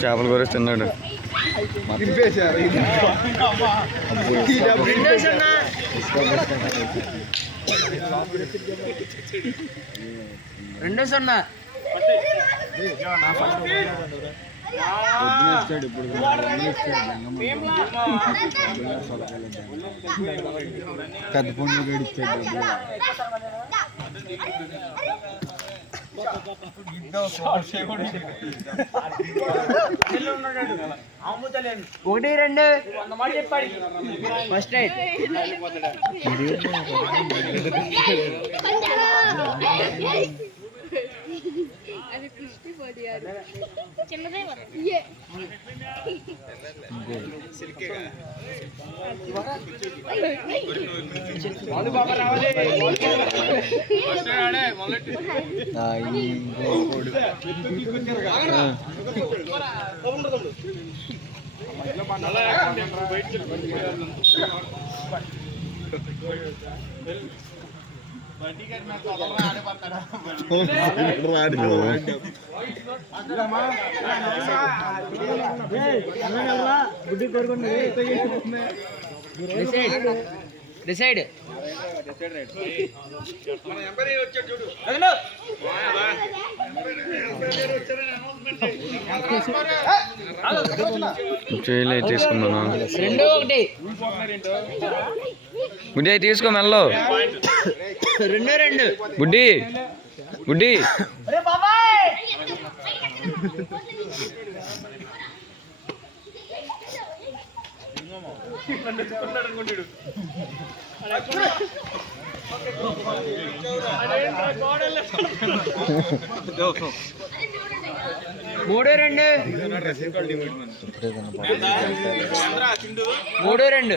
చేపలు కోరేస్తున్నాడు. రెండో సున్నా పెద్ద పొంగు గడిచాడు. ఒకటి రెండు ఫస్ట్ రైట్. డిసైడ్ తీసుకున్నాను. రెండు ఒకటి బుడ్డి తీసుకో మెల్లో. రెండు రెండు బుడ్డి బుడ్డి మూడు రెండు మూడు రెండు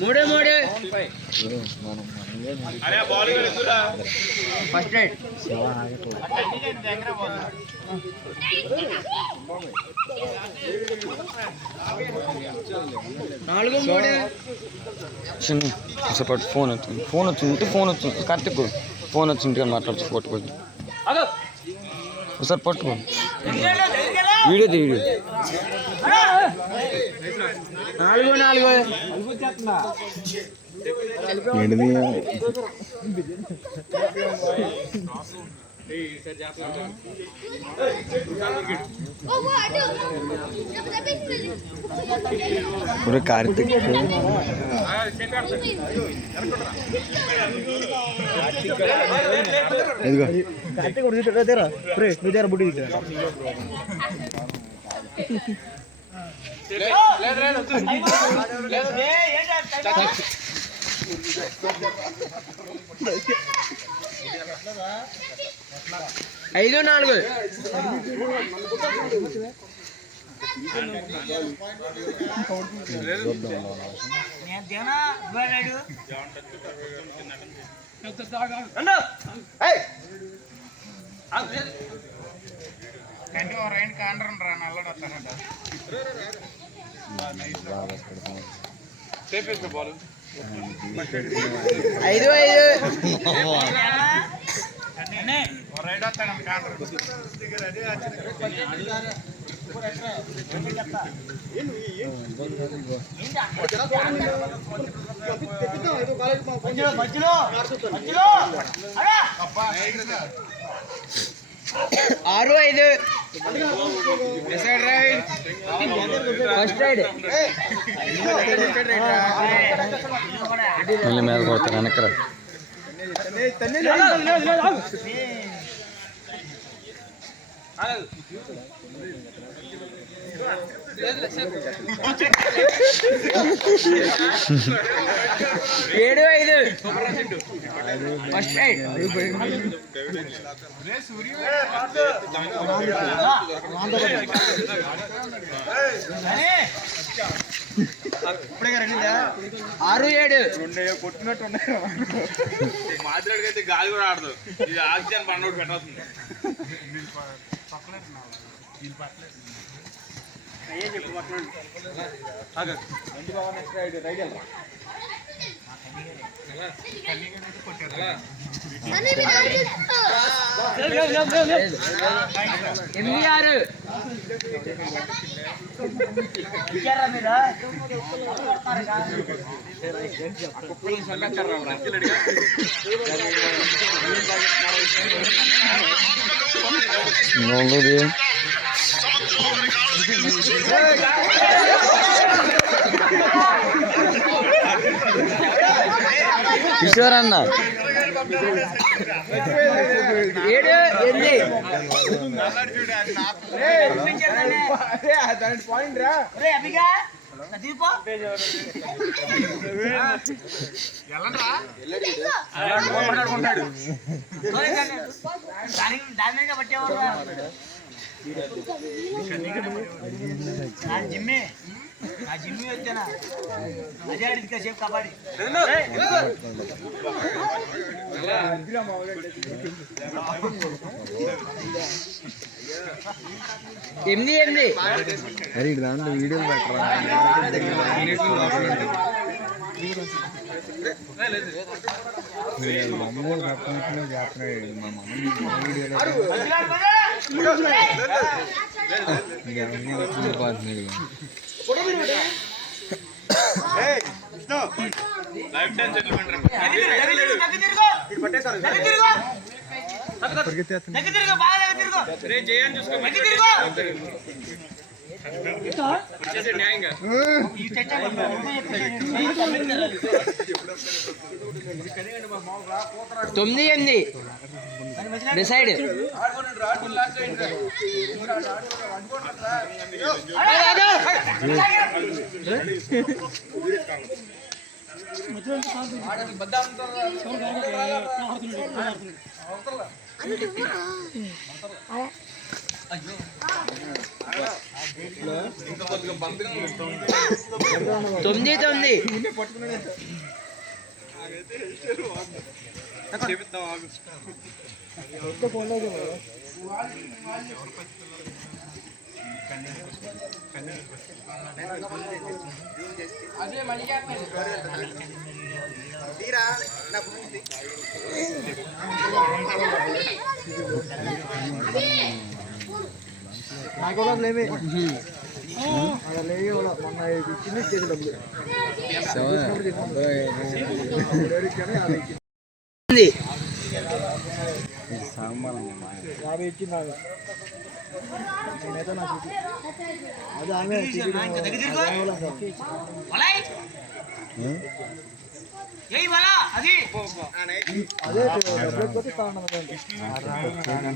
మూడు మూడు ఫస్ట్ రైట్. నాలుగు మూడు చిన్న పట్టు. ఫోన్ వచ్చింది ఫోన్ వచ్చింది కార్తిక్ ఫోన్ వచ్చింది కానీ మాట్లాడుతూ పట్టుకోండి ఒకసారి పట్టుకో. Video video. నాలుగు నాలుగు ఏంటిది? ఇప్పుడు కార్తిక్ బుడ్డి ఐదు నాలుగు ఐదు ఐదు ఆరు ఐదు ఫస్ట్ రైడ్ మళ్ళీ మీద కొడతారు వెనక్కరా. ఏడు ఐదు ఫస్ట్ రైడ్ ఆరు ఏడు కొట్టినట్టు మాట్లాడికైతే గాలి కూడా ఆడదు ఇది ఆక్సిజన్ బండోడు పెట్టాల్సింది అయ్యే చెప్పు ఎనిమిది ఆరు కిషోర్ అన్న ఏడు ఎనిమిది పాయింట్ రా జిమ్మే వచ్చానా అదే అడిగి సేపు కబడ్డీ ఎనిమిది ఎనిమిది అరే దాంట్లో వీడియోలు పెట్టరా చేస్తున్నాడు మా తొమ్మిది ఎనిమిది డిసైడ్ తొమ్మిది తొమ్మిది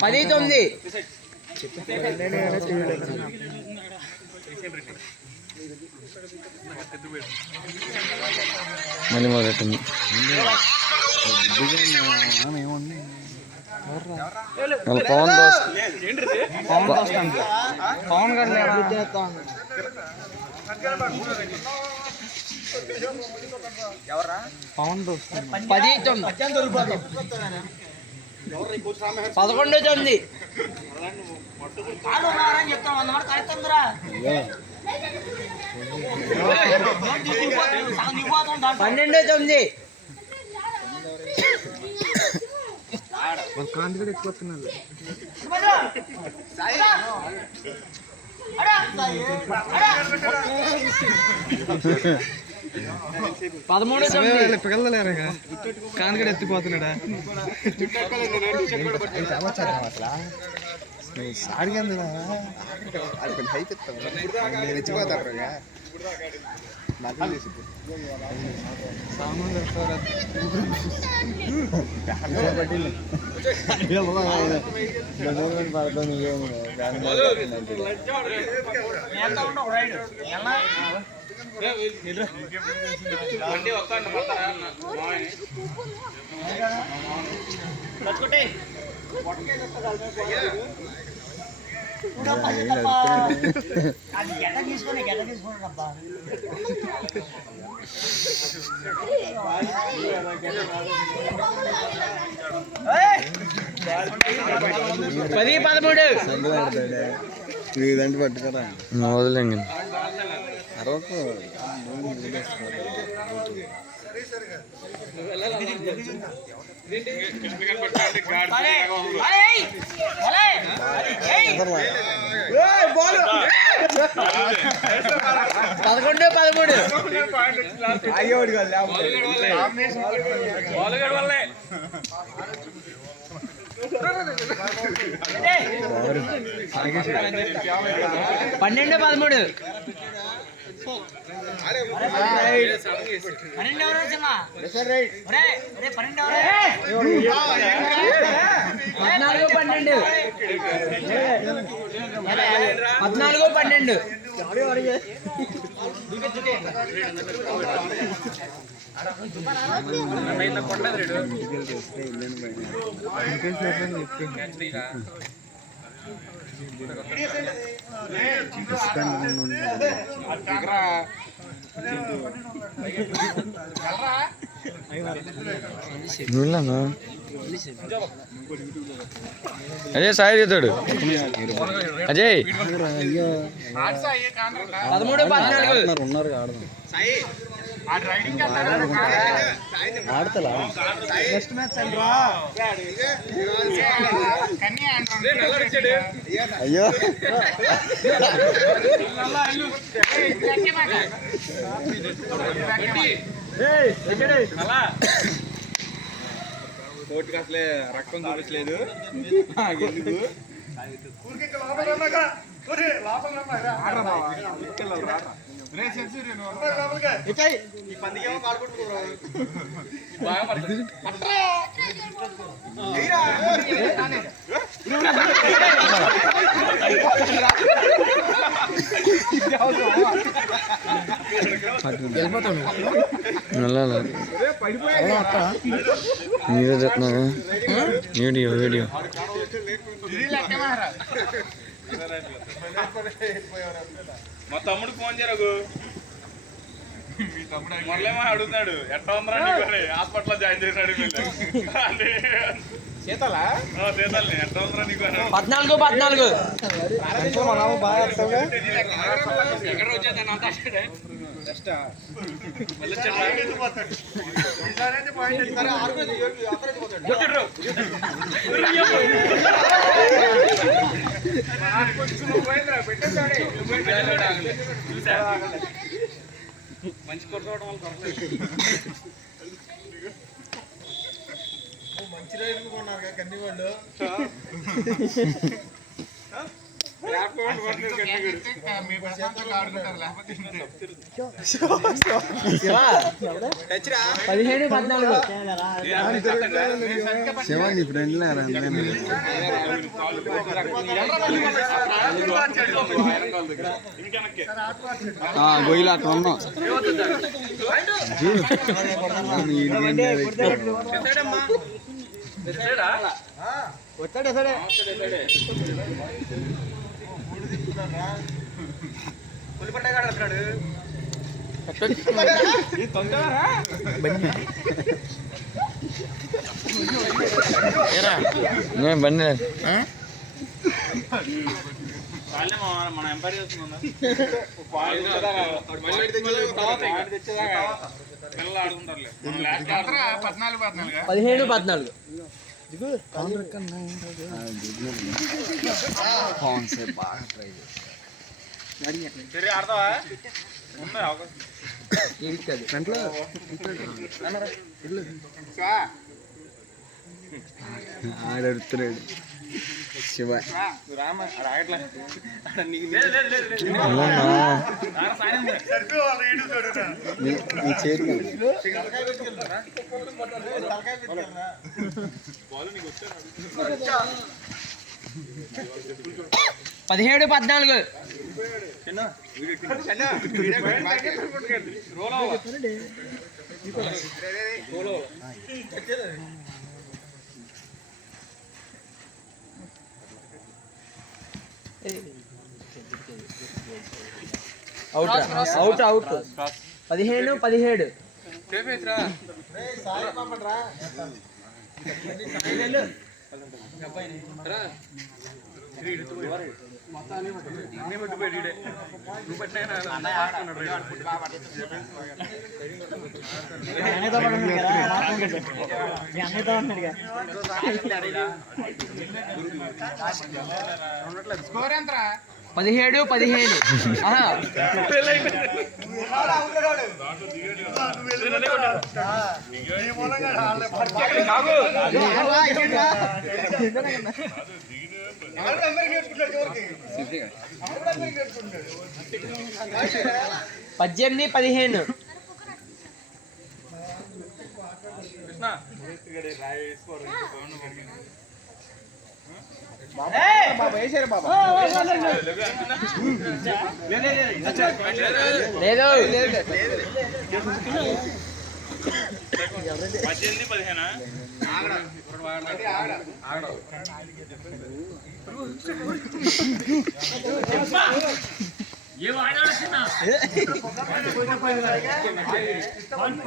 పది తొమ్మిది మళ్ళీ మొదలెట్టింది పవన్ దోస్ పవన్ గారు పది తొమ్మిది పదకొండు తొమ్మిది పన్నెండు తొమ్మిది కాంతిగడ ఎక్కువ వస్తున్నారు పదమూడు తొమ్మిది పిల్లలేరా కాంతిగడ ఎత్తిపోతున్నాడా అడిగింది రెచ్చిపోతారు బండి వస్తాండి పడతారా అది గడ్డ తీసుకొని అబ్బా పది 13 ఇదంటే పట్టుకరా వదిలేండి అరవకు పదకొండు 13 అయ్యోడు కాదు బాలుగడ వల్లే 12 వెళ్ళాను అజయ్ సాయి చేతాడు అజయ్ 13 14 ఉన్నారు ఆడదాం ఆడతలా నెక్స్ట్ మ్యాచ్ అయ్యో కోర్టుకి అసలే రక్తం చూపించలేదు మీరే చెప్తున్నారు వీడియో వీడియో మా తమ్ముడు ఫోన్ చేయకు మొదలేమో అడుగుతున్నాడు ఎట్లా ఉందా హాస్పిటల్లో జాయిన్ చేసినాడు సీతలా సీతల్ని ఎట్లా ఉందా నీకు 14 ఎక్కడ వచ్చేది మంచి కొట్టుకోవడం వల్ల మంచి రైలు కొన్నారు కన్నీ వాళ్ళు శివ నీ ఫ్రెండ్ లేరా గొయ్యిలు అక్కడ ఉన్నాం బండి మన ఎంపైర్ చేస్తుందా పిల్లలు ఆడుకుంటారులే 17 సరే ఆడతావా ఉందా అవకాశం ఆడడుతున్నాడు శివ నీ చేతి 17-14 అవుట్ 15-17 17-15 18-15 లేదు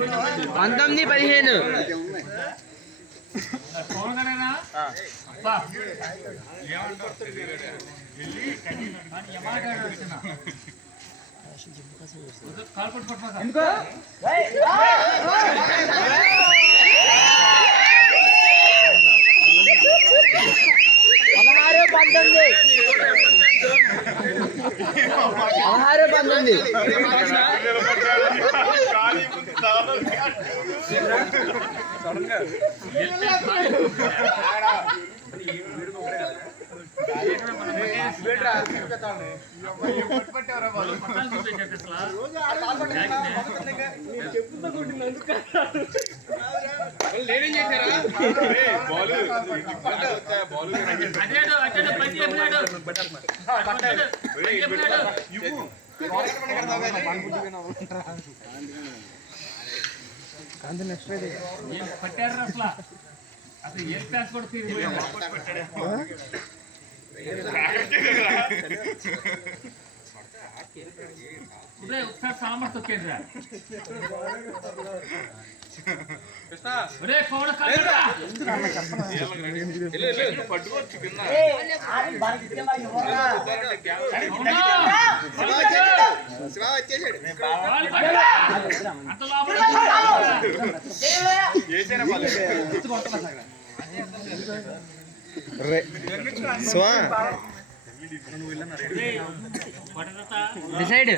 19-15 పట్టుకోవచ్చు కింద డిసైడ్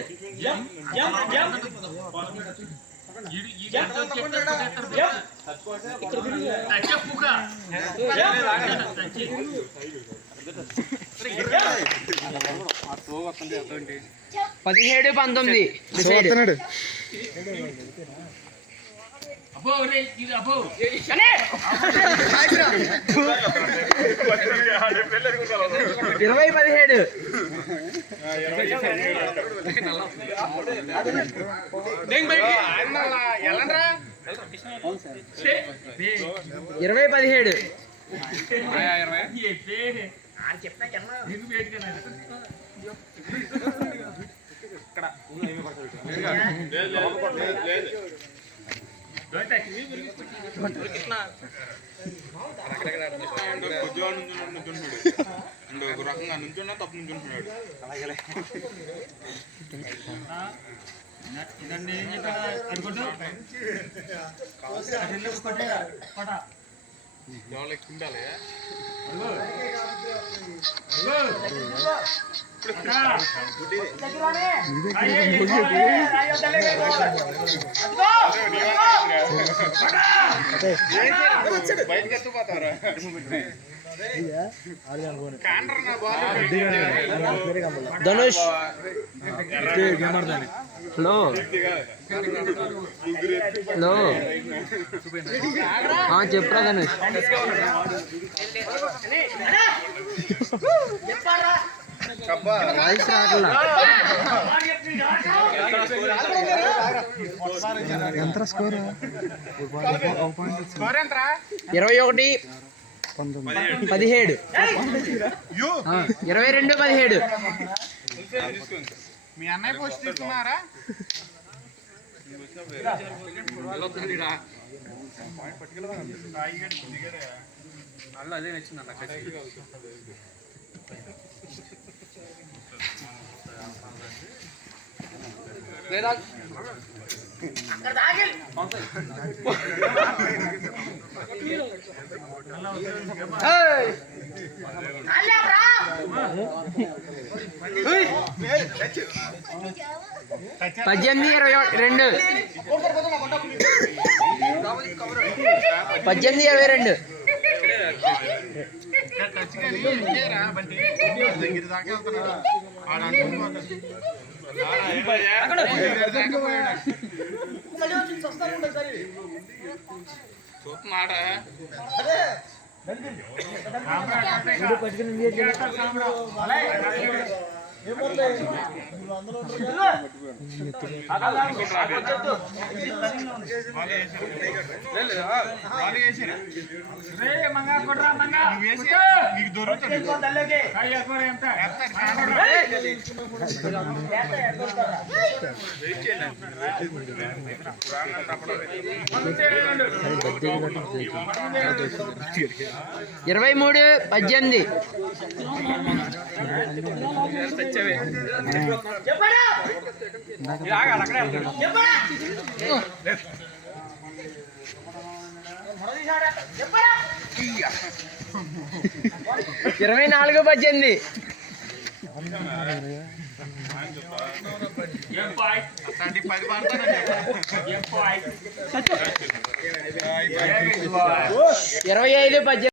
పదిహేడు 19 డిసైడ్ ఇరవై 17 20-17 ఒక రకంగా నుంచున్నా తప్పు నుంచుంటున్నాడు ఉండాలి బయటకి ఎత్తుపోతారా ధనుష్ హలో హలో చెప్పురా ధనుష్. వాయిస్ రావట్లా. ఎంత స్కోర్ 21 17 22 17. మీ అన్నయ్య పోస్ట్ తీసుకున్నారా? అదే నచ్చింది అన్న. పద్దెనిమిది 22 18 22. దగ్గర దాకా వెళ్తున్నా చూస్తున్నాడ. నీకు దొరుకుతుంది. 23 18. ఇరవై 24 18. అట్లాంటి 10 పడతానని 25 18.